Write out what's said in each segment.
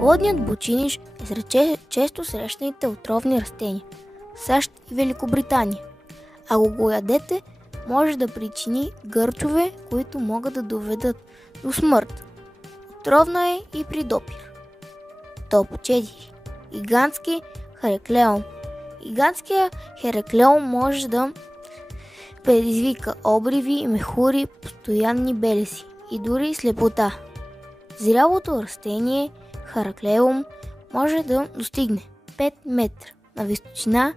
Лодният бучиниш е сред често срещаните отровни растения в САЩ и Великобритания. Ако го ядете, може да причини гърчове, които могат да доведат до смърт. Отровна е и при допир. Топ 4. Гигантски хераклеон. Гигантският хераклеон може да предизвика обриви, мехури, постоянни белеси и дори слепота. Зрялото растение хераклеум може да достигне 5 метра на височина,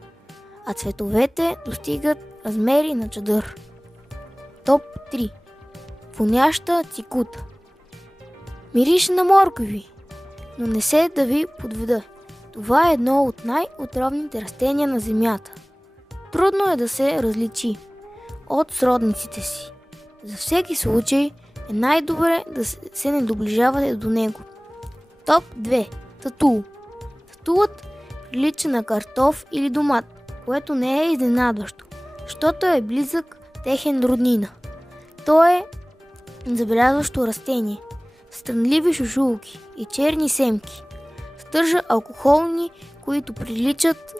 а цветовете достигат размери на чадър. Топ 3. Воняща цикута. Мирише на моркови, но не се да ви подведа. Това е едно от най-отровните растения на земята. Трудно е да се различи от сродниците си. За всеки случай е най-добре да се не доближавате до него. Топ 2. Татул. Татулът прилича на картоф или домат, което не е изненадващо, защото е близък техен роднина. То е забелязващо растение, странливи шушулки и черни семки. Съдържа алкохолни, които привличат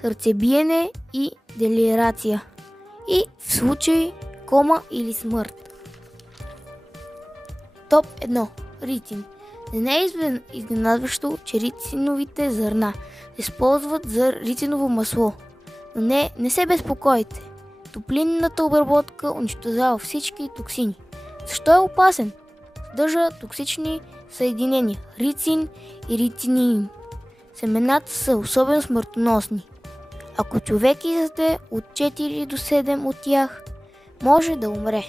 сърцебиене и делирация и в случай кома или смърт. Топ 1. Рицин. Не е изненадващо, че рициновите зърна се използват за рициново масло, но не се безпокойте. Топлинната обработка унищожава всички токсини. Защо е опасен? Съдържа токсични съединения рицин и рицинин. Семената са особено смъртоносни. Ако човек изяде от 4 до 7 от тях, може да умре.